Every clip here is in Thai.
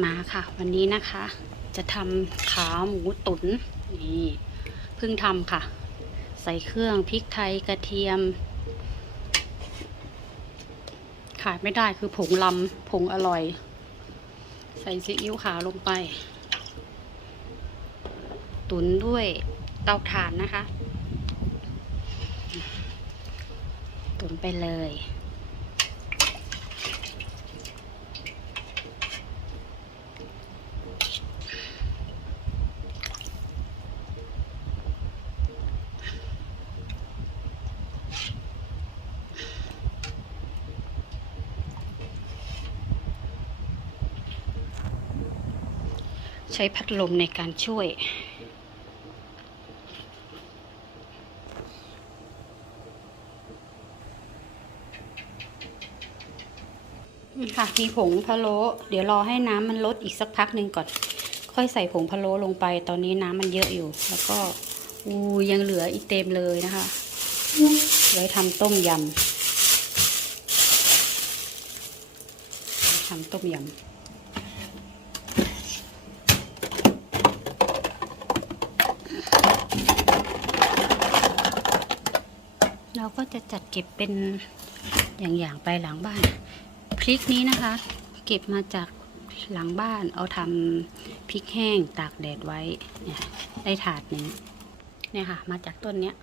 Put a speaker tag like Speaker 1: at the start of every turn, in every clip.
Speaker 1: มาค่ะ วันนี้นะคะ จะทำขาหมูตุน๋นนี่เพิ่งทำค่ะ ใส่เครื่องพริกไทยกระเทียม ขาดไม่ได้คือผงลำผงอร่อย ใส่ซีอิ๊วขาวลงไป ตุ๋นด้วยเตาถ่านนะคะ ตุ๋นไปเลย ใช้พัดลมในการช่วยค่ะมีผงพะโล้เดี๋ยวรอให้น้ำมันลดอีกสักพักหนึ่งก่อน ค่อยใส่ผงพะโล้ลงไป ตอนนี้น้ำมันเยอะอยู่ แล้วก็อูยังเหลืออีกเต็มเลยนะคะไว้ทำต้มยำทำต้มยำ เราก็ จะจัดเก็บเป็นอย่างๆไปหลังบ้าน พริกนี้นะคะ เก็บมาจากหลังบ้านเอาทำพริกแห้งตากแดดไว้เนี่ยได้ถาดหนึ่งเนี่ยค่ะ มาจากต้นเนี้ย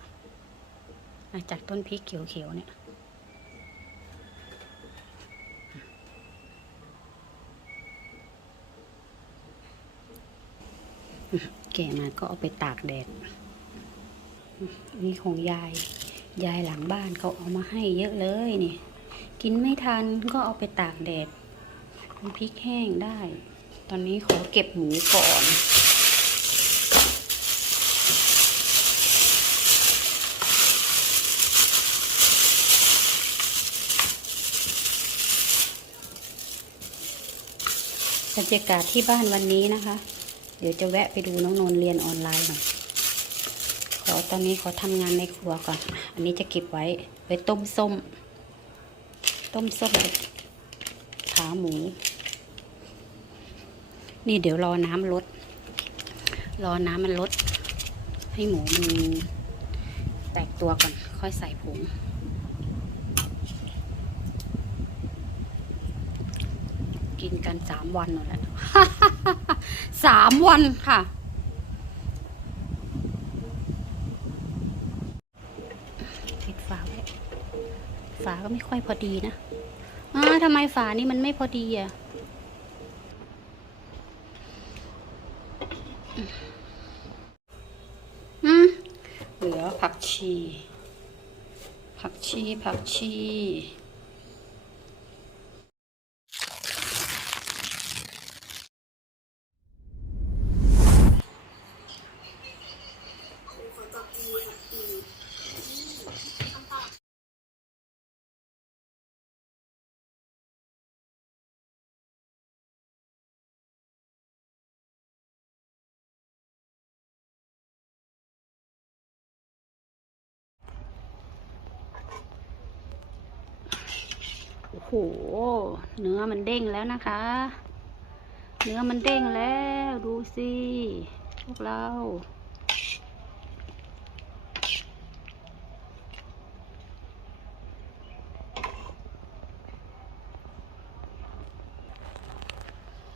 Speaker 1: มาจากต้นพริกเขียวๆเนี่ยแก่มาก็เอาไปตากแดดนี่ของยาย ยายหลังบ้านเขาเอามาให้เยอะเลยนี่ กินไม่ทันก็เอาไปตากแดดเป็นพริกแห้งได้ ตอนนี้ขอเก็บหมูก่อน บรรยากาศที่บ้านวันนี้นะคะ เดี๋ยวจะแวะไปดูน้องนนท์เรียนออนไลน์หน่อย ขอตอนนี้ขอทำงานในครัวก่อน อันนี้จะเก็บไว้ไว้ต้มส้ม ต้มส้มขาหมู นี่เดี๋ยวรอน้ำลด รอน้ำมันลด ให้หมูมันแตกตัวก่อน ค่อยใส่ผงกินกันสามวันนั่นแหละสามวันค่ะ ปิดฝาไว้ ฝาก็ไม่ค่อยพอดีนะอ้าทำไมฝานี่มันไม่พอดีอะอืมเหลือผักชี ผักชีผักชี โอ้โห เนื้อมันเด้งแล้วนะคะ เนื้อมันเด้งแล้วดูสิพวกเรา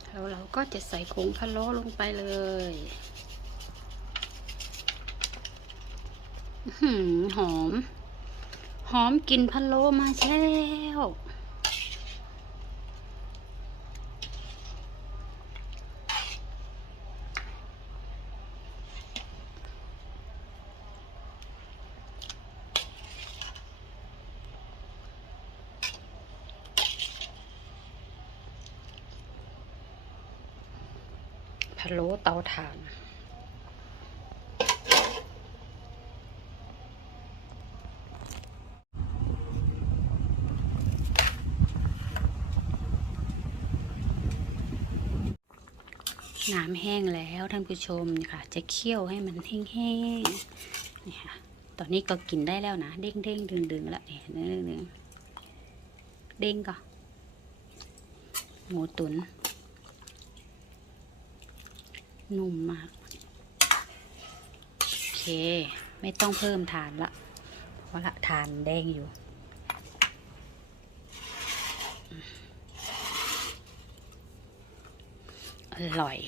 Speaker 1: แล้วเราก็จะใส่ผงพะโล้ลงไปเลยหือหอม หอมกลิ่นพะโล้มาแล้วะโล้เตาถ่าน น้ำแห้งแล้วท่านผู้ชมค่ะ จะเคี่ยวให้มันแห้งๆนี่ค่ะ ตอนนี้ก็กินได้แล้วนะ เด้งเด้งดึงดึงๆล้วนี่เนื้อเนื้อเด้งก่อนหมูตุ๋น นุ่มมาก โอเค ไม่ต้องเพิ่มฐานละ เพราะละฐานแดงอยู่ อร่อย